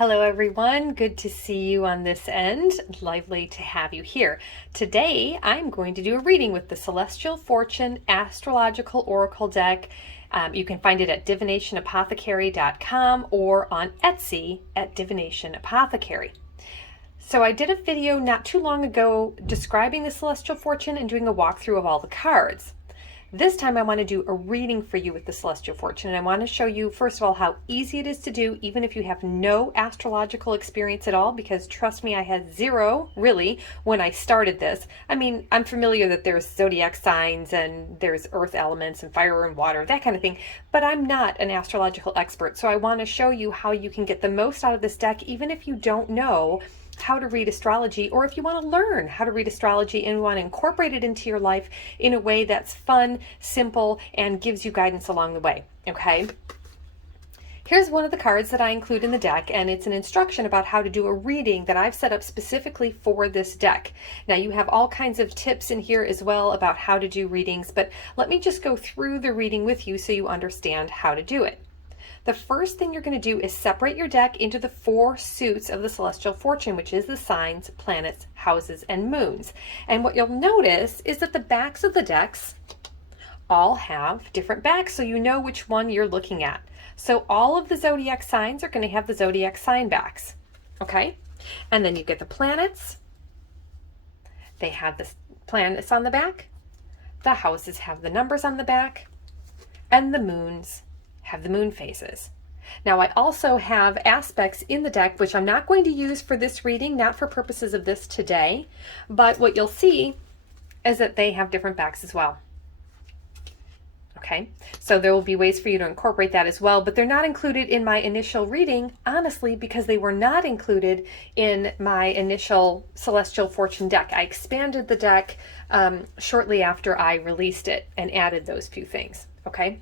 Hello everyone, good to see you on this end. Lovely to have you here. Today I'm going to do a reading with the Celestial Fortune Astrological Oracle deck. You can find it at DivinationApothecary.com or on Etsy at DivinationApothecary. So I did a video not too long ago describing the Celestial Fortune and doing a walkthrough of all the cards. This time I want to do a reading for you with the Celestial Fortune, and I want to show you, first of all, how easy it is to do, even if you have no astrological experience at all, because trust me, I had zero, really, when I started this. I mean, I'm familiar that there's zodiac signs, and there's earth elements, and fire and water, that kind of thing, but I'm not an astrological expert, so I want to show you how you can get the most out of this deck, even if you don't know how to read astrology, or if you want to learn how to read astrology and want to incorporate it into your life in a way that's fun, simple, and gives you guidance along the way. Okay? Here's one of the cards that I include in the deck, and it's an instruction about how to do a reading that I've set up specifically for this deck. Now, you have all kinds of tips in here as well about how to do readings, but let me just go through the reading with you so you understand how to do it. The first thing you're going to do is separate your deck into the 4 suits of the Celestial Fortune, which is the signs, planets, houses, and moons. And what you'll notice is that the backs of the decks all have different backs, so you know which one you're looking at. So all of the zodiac signs are going to have the zodiac sign backs, okay? And then you get the planets. They have the planets on the back. The houses have the numbers on the back. And the moons have the moon phases. Now, I also have aspects in the deck, which I'm not going to use for this reading, not for purposes of this today, but what you'll see is that they have different backs as well. Okay, so there will be ways for you to incorporate that as well, but they're not included in my initial reading, honestly, because they were not included in my initial Celestial Fortune deck. I expanded the deck shortly after I released it and added those few things, okay?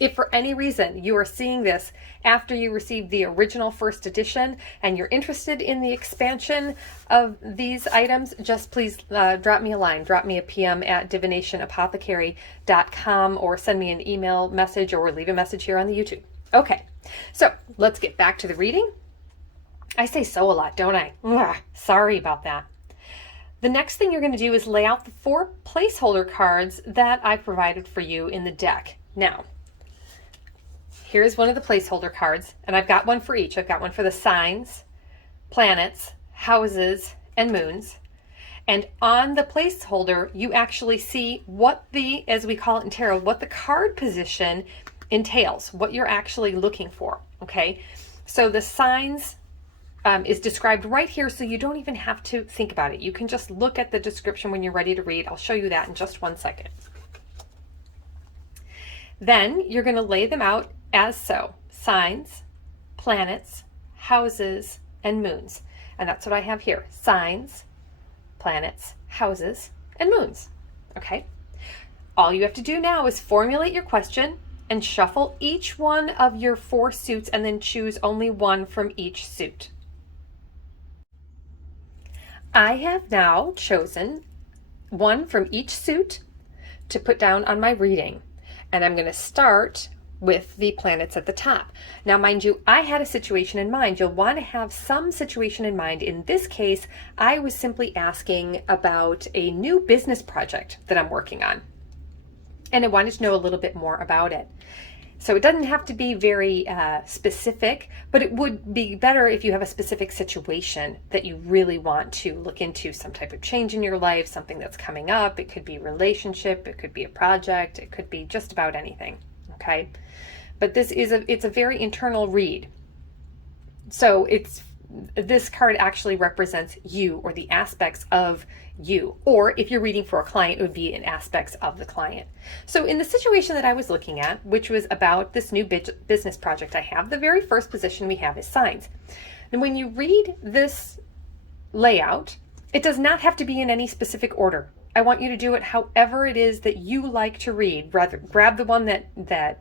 If for any reason you are seeing this after you received the original first edition and you're interested in the expansion of these items, just please drop me a line, drop me a PM at DivinationApothecary.com or send me an email message or leave a message here on the YouTube. Okay, so let's get back to the reading. I say so a lot, don't I? Ugh, sorry about that. The next thing you're going to do is lay out the 4 placeholder cards that I provided for you in the deck. Now, here's one of the placeholder cards, and I've got one for each. I've got one for the signs, planets, houses, and moons. And on the placeholder, you actually see what the, as we call it in tarot, what the card position entails, what you're actually looking for, okay? So the signs is described right here, so you don't even have to think about it. You can just look at the description when you're ready to read. I'll show you that in just one second. Then you're going to lay them out as so: signs, planets, houses, and moons. And that's what I have here: signs, planets, houses, and moons. Okay? All you have to do now is formulate your question and shuffle each one of your 4 suits and then choose only one from each suit. I have now chosen one from each suit to put down on my reading. And I'm going to start with the planets at the top. Now, mind you, I had a situation in mind. You'll want to have some situation in mind. In this case, I was simply asking about a new business project that I'm working on. And I wanted to know a little bit more about it. So it doesn't have to be very specific, but it would be better if you have a specific situation that you really want to look into, some type of change in your life, something that's coming up. It could be a relationship, it could be a project, it could be just about anything, okay? But this is it's a very internal read. So this card actually represents you, or the aspects of you, or if you're reading for a client, it would be in aspects of the client. So in the situation that I was looking at, which was about this new business project I have, the very first position we have is signs. And when you read this layout, it does not have to be in any specific order. I want you to do it however it is that you like to read. Rather, grab the one that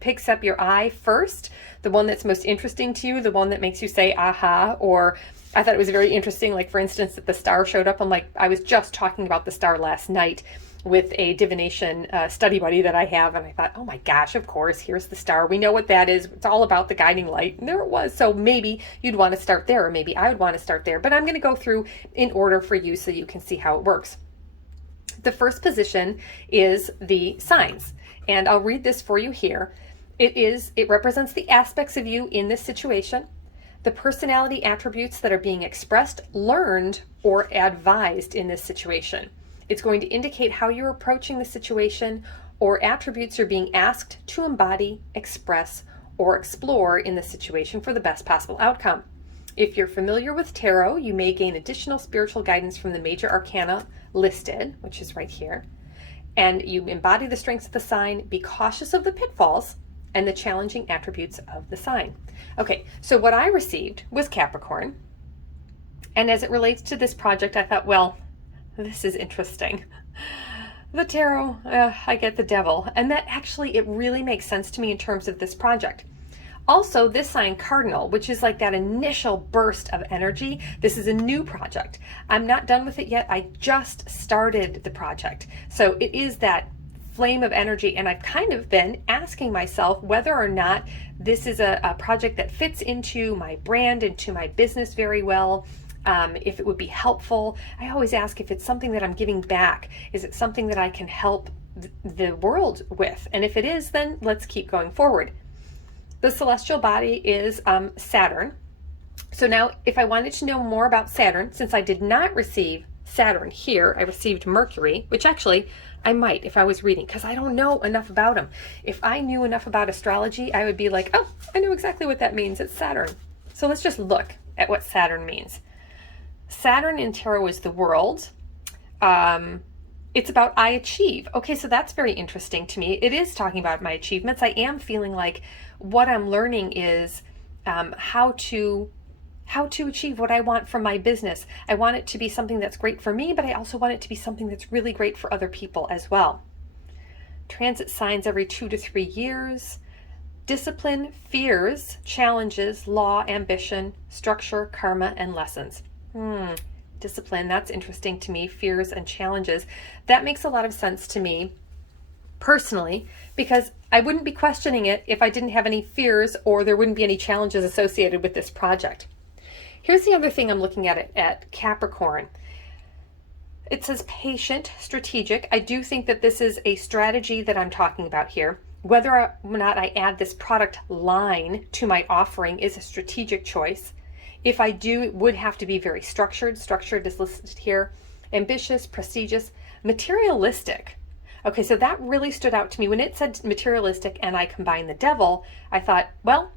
picks up your eye first, the one that's most interesting to you, the one that makes you say aha, or I thought it was very interesting, like for instance, that the star showed up. I'm like, I was just talking about the star last night, with a divination study buddy that I have, and I thought, oh my gosh, of course, here's the star. We know what that is. It's all about the guiding light. And there it was. So maybe you'd want to start there, or maybe I would want to start there. But I'm going to go through in order for you so you can see how it works. The first position is the signs, and I'll read this for you here. It represents the aspects of you in this situation, the personality attributes that are being expressed, learned, or advised in this situation. It's going to indicate how you're approaching the situation or attributes you're being asked to embody, express, or explore in the situation for the best possible outcome. If you're familiar with tarot, you may gain additional spiritual guidance from the major arcana listed, which is right here. And you embody the strengths of the sign, be cautious of the pitfalls and the challenging attributes of the sign. Okay, so what I received was Capricorn. And as it relates to this project, I thought, well, this is interesting. The tarot, I get the devil. And that actually, it really makes sense to me in terms of this project. Also, this sign, Cardinal, which is like that initial burst of energy, this is a new project. I'm not done with it yet. I just started the project. So it is that flame of energy, and I've kind of been asking myself whether or not this is a project that fits into my brand, into my business very well. If it would be helpful. I always ask if it's something that I'm giving back. Is it something that I can help the world with? And if it is, then let's keep going forward. The celestial body is Saturn. So now if I wanted to know more about Saturn, since I did not receive Saturn here, I received Mercury, which actually I might if I was reading, because I don't know enough about him. If I knew enough about astrology, I would be like, oh, I know exactly what that means. It's Saturn. So let's just look at what Saturn means. Saturn in tarot is the world. It's about I achieve. Okay, so that's very interesting to me. It is talking about my achievements. I am feeling like what I'm learning is how to achieve what I want from my business. I want it to be something that's great for me, but I also want it to be something that's really great for other people as well. Transit signs every 2 to 3 years. Discipline, fears, challenges, law, ambition, structure, karma, and lessons. Discipline, that's interesting to me. Fears and challenges. That makes a lot of sense to me personally, because I wouldn't be questioning it if I didn't have any fears or there wouldn't be any challenges associated with this project. Here's the other thing I'm looking at Capricorn. It says patient, strategic. I do think that this is a strategy that I'm talking about here. Whether or not I add this product line to my offering is a strategic choice. If I do, it would have to be very structured. Structured is listed here. Ambitious, prestigious, materialistic. Okay, so that really stood out to me. When it said materialistic and I combined the devil, I thought, well,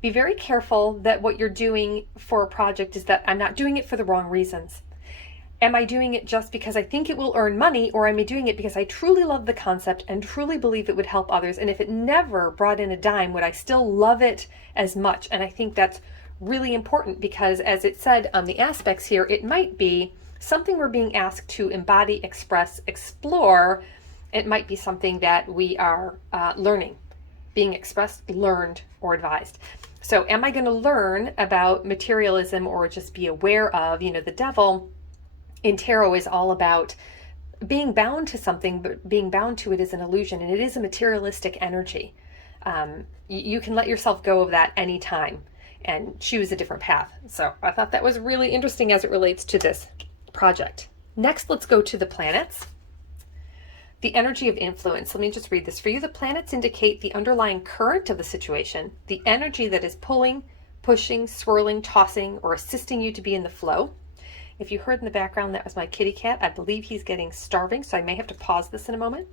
be very careful that what you're doing for a project is that I'm not doing it for the wrong reasons. Am I doing it just because I think it will earn money, or am I doing it because I truly love the concept and truly believe it would help others? And if it never brought in a dime, would I still love it as much? And I think that's really important, because as it said on the aspects here, it might be something we're being asked to embody, express, explore. It might be something that we are learning, being expressed, learned, or advised. So am I going to learn about materialism or just be aware of, the devil in tarot is all about being bound to something, but being bound to it is an illusion, and it is a materialistic energy. You can let yourself go of that anytime and choose a different path. So I thought that was really interesting as it relates to this project. Next, let's go to the planets. The energy of influence. Let me just read this for you. The planets indicate the underlying current of the situation, the energy that is pulling, pushing, swirling, tossing, or assisting you to be in the flow. If you heard in the background, that was my kitty cat. I believe he's getting starving, so I may have to pause this in a moment.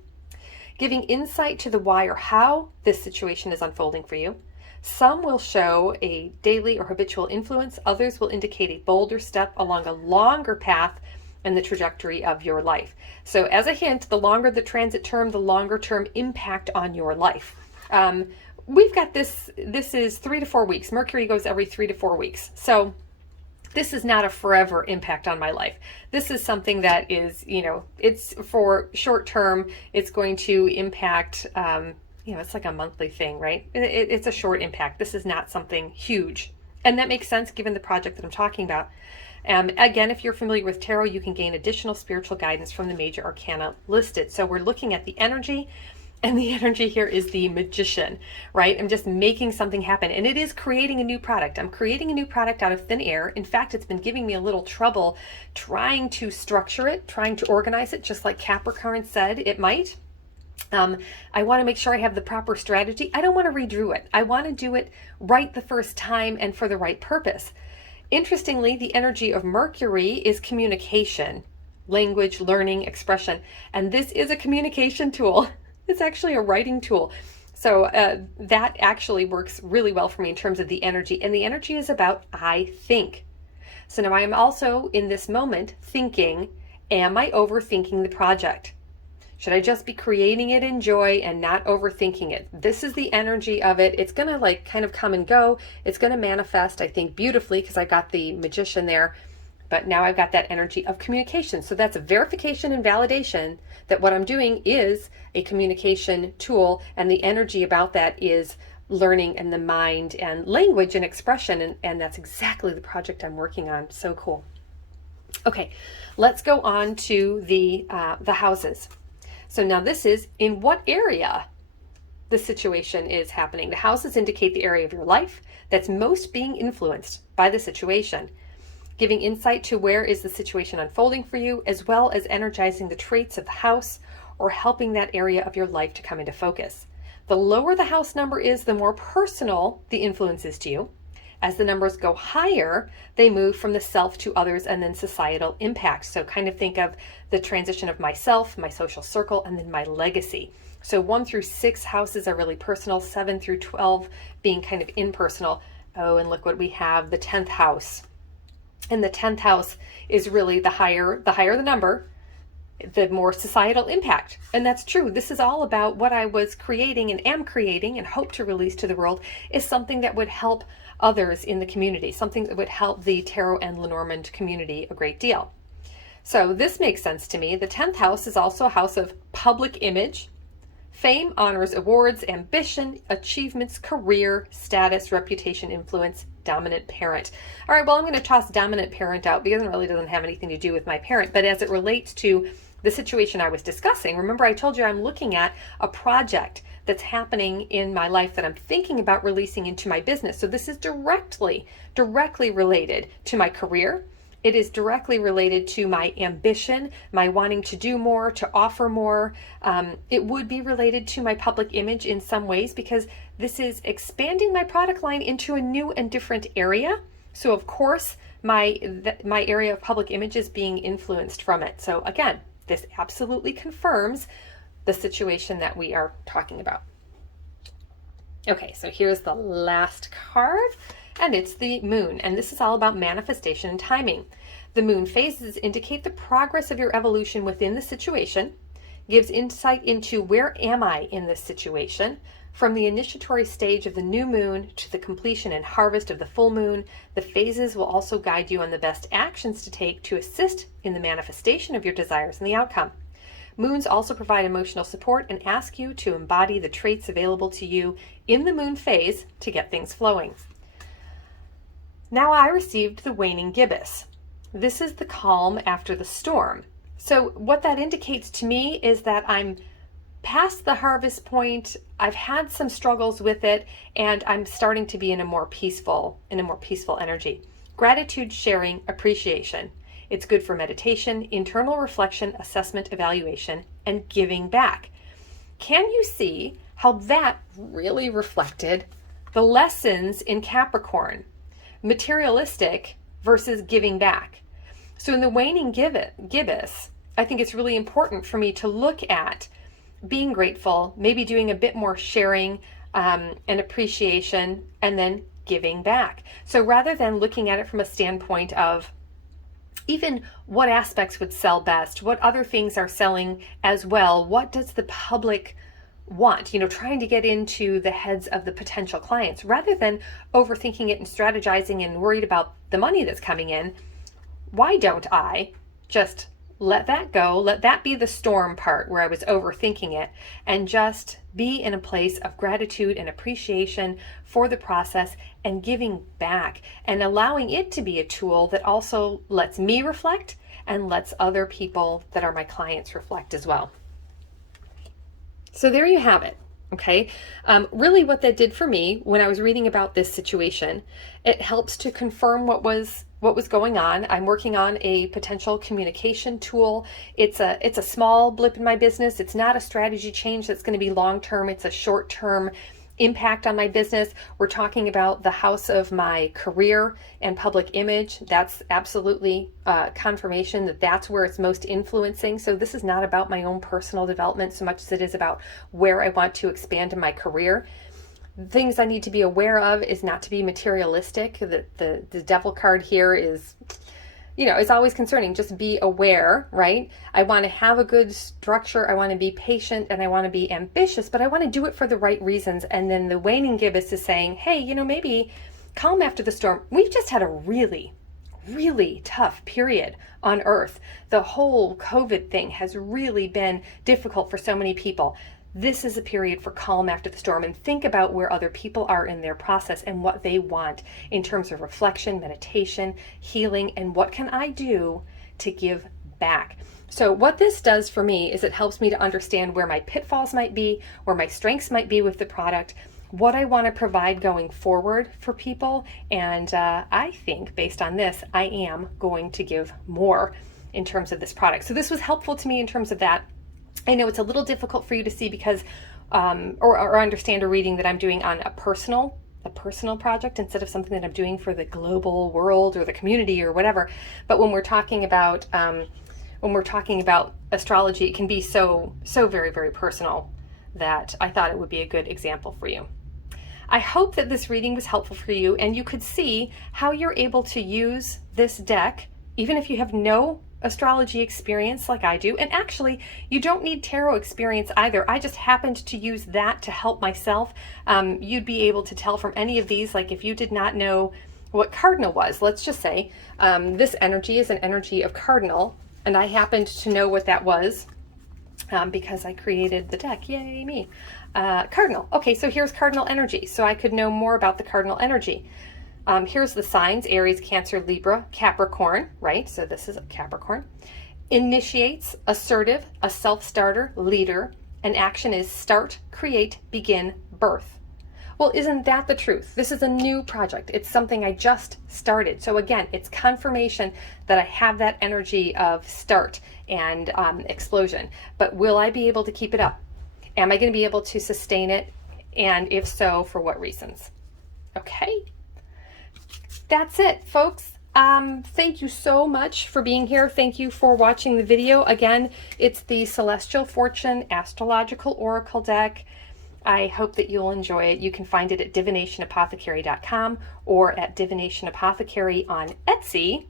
Giving insight to the why or how this situation is unfolding for you. Some will show a daily or habitual influence. Others will indicate a bolder step along a longer path in the trajectory of your life. So as a hint, the longer the transit term, the longer term impact on your life. We've got this is 3 to 4 weeks. Mercury goes every 3 to 4 weeks. So this is not a forever impact on my life. This is something that is, it's for short term. It's going to impact, it's like a monthly thing, right? It's a short impact. This is not something huge. And that makes sense given the project that I'm talking about. Again, if you're familiar with tarot, you can gain additional spiritual guidance from the major arcana listed. So we're looking at the energy, and the energy here is the magician, right? I'm just making something happen, and it is creating a new product. I'm creating a new product out of thin air. In fact, it's been giving me a little trouble trying to structure it, trying to organize it, just like Capricorn said it might. I want to make sure I have the proper strategy. I don't want to redo it. I want to do it right the first time and for the right purpose. Interestingly, the energy of Mercury is communication, language, learning, expression, and this is a communication tool. It's actually a writing tool. So that actually works really well for me in terms of the energy. And the energy is about I think. So now I am also in this moment thinking, am I overthinking the project? Should I just be creating it in joy and not overthinking it? This is the energy of it. It's going to like kind of come and go. It's going to manifest, I think, beautifully because I got the magician there. But now I've got that energy of communication. So that's a verification and validation that what I'm doing is a communication tool, and the energy about that is learning and the mind and language and expression, and that's exactly the project I'm working on. So cool. Okay, let's go on to the houses. So now this is in what area the situation is happening. The houses indicate the area of your life that's most being influenced by the situation, giving insight to where is the situation unfolding for you, as well as energizing the traits of the house or helping that area of your life to come into focus. The lower the house number is, the more personal the influence is to you. As the numbers go higher, they move from the self to others and then societal impact. So kind of think of the transition of myself, my social circle, and then my legacy. So 1 through 6 houses are really personal, 7 through 12 being kind of impersonal. Oh, and look what we have, the 10th house. And the 10th house is really the higher the number, the more societal impact. And that's true. This is all about what I was creating and am creating and hope to release to the world is something that would help others in the community, something that would help the Tarot and Lenormand community a great deal. So this makes sense to me. The 10th house is also a house of public image, fame, honors, awards, ambition, achievements, career, status, reputation, influence, dominant parent. All right, well, I'm going to toss dominant parent out because it really doesn't have anything to do with my parent, but as it relates to the situation I was discussing, remember I told you I'm looking at a project that's happening in my life that I'm thinking about releasing into my business. So this is directly related to my career. It is directly related to my ambition, my wanting to do more, to offer more. It would be related to my public image in some ways because this is expanding my product line into a new and different area. So of course, my area of public image is being influenced from it. So again, this absolutely confirms the situation that we are talking about. Okay, so here's the last card, and it's the moon, and this is all about manifestation and timing. The moon phases indicate the progress of your evolution within the situation, gives insight into where am I in this situation, from the initiatory stage of the new moon to the completion and harvest of the full moon. The phases will also guide you on the best actions to take to assist in the manifestation of your desires and the outcome. Moons also provide emotional support and ask you to embody the traits available to you in the moon phase to get things flowing. Now I received the waning gibbous. This is the calm after the storm. So what that indicates to me is that I'm past the harvest point. I've had some struggles with it, and I'm starting to be in a more peaceful energy. Gratitude, sharing, appreciation. It's good for meditation, internal reflection, assessment, evaluation, and giving back. Can you see how that really reflected the lessons in Capricorn? Materialistic versus giving back. So in the waning gibbous, I think it's really important for me to look at being grateful, maybe doing a bit more sharing and appreciation, and then giving back. So rather than looking at it from a standpoint of even what aspects would sell best, what other things are selling as well, what does the public want, trying to get into the heads of the potential clients, rather than overthinking it and strategizing and worried about the money that's coming in, why don't I just let that go. Let that be the storm part where I was overthinking it, and just be in a place of gratitude and appreciation for the process and giving back and allowing it to be a tool that also lets me reflect and lets other people that are my clients reflect as well. So there you have it. Okay. Really what that did for me when I was reading about this situation, it helps to confirm what was going on. I'm working on a potential communication tool. It's a small blip in my business. It's not a strategy change that's going to be long-term. It's a short-term impact on my business. We're talking about the house of my career and public image. That's absolutely confirmation that that's where it's most influencing. So this is not about my own personal development so much as it is about where I want to expand in my career. Things I need to be aware of is not to be materialistic. The devil card here is, it's always concerning. Just be aware, right? I want to have a good structure. I want to be patient and I want to be ambitious, but I want to do it for the right reasons. And then the waning gibbous is saying, hey, maybe calm after the storm. We've just had a really, really tough period on Earth. The whole COVID thing has really been difficult for so many people. This is a period for calm after the storm, and think about where other people are in their process and what they want in terms of reflection, meditation, healing, and what can I do to give back. So what this does for me is it helps me to understand where my pitfalls might be, where my strengths might be with the product, what I want to provide going forward for people. And I think based on this, I am going to give more in terms of this product. So this was helpful to me in terms of that. I know it's a little difficult for you to see because, or understand a reading that I'm doing on a personal project instead of something that I'm doing for the global world or the community or whatever. But when we're talking about astrology, it can be so very, very personal that I thought it would be a good example for you. I hope that this reading was helpful for you and you could see how you're able to use this deck, even if you have no astrology experience like I do. And actually, you don't need tarot experience either. I just happened to use that to help myself. You'd be able to tell from any of these, like if you did not know what cardinal was, let's just say, this energy is an energy of cardinal, and I happened to know what that was because I created the deck. Yay, me. Cardinal. Okay, so here's cardinal energy. So I could know more about the cardinal energy. Here's the signs: Aries, Cancer, Libra, Capricorn, right? So this is a Capricorn. Initiates, assertive, a self-starter, leader. An action is start, create, begin, birth. Well, isn't that the truth? This is a new project. It's something I just started. So again, it's confirmation that I have that energy of start and explosion. But will I be able to keep it up? Am I going to be able to sustain it? And if so, for what reasons? Okay. That's it, folks. Thank you so much for being here. Thank you for watching the video. Again, it's the Celestial Fortune Astrological Oracle deck. I hope that you'll enjoy it. You can find it at DivinationApothecary.com or at Divination Apothecary on Etsy.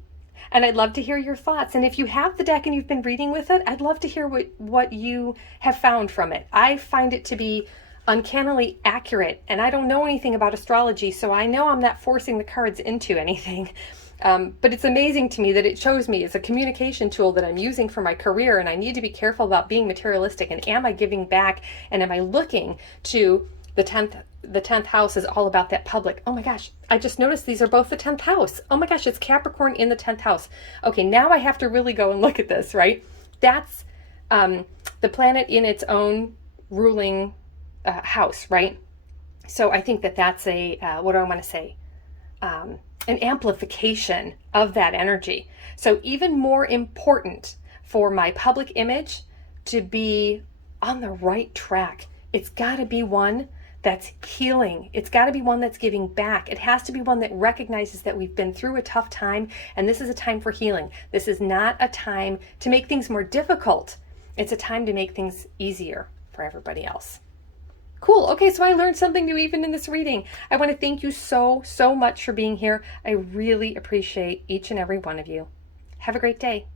And I'd love to hear your thoughts. And if you have the deck and you've been reading with it, I'd love to hear what you have found from it. I find it to be uncannily accurate, and I don't know anything about astrology, so I know I'm not forcing the cards into anything. But it's amazing to me that it shows me it's a communication tool that I'm using for my career, and I need to be careful about being materialistic. And am I giving back? And am I looking to the 10th house is all about that public. Oh my gosh, I just noticed these are both the 10th house. Oh my gosh, it's Capricorn in the 10th house. Okay, now I have to really go and look at this, right? That's the planet in its own ruling house, right? So I think that that's a, what do I want to say? An amplification of that energy. So even more important for my public image to be on the right track, it's got to be one that's healing. It's got to be one that's giving back. It has to be one that recognizes that we've been through a tough time and this is a time for healing. This is not a time to make things more difficult. It's a time to make things easier for everybody else. Cool. Okay, so I learned something new even in this reading. I want to thank you so much for being here. I really appreciate each and every one of you. Have a great day.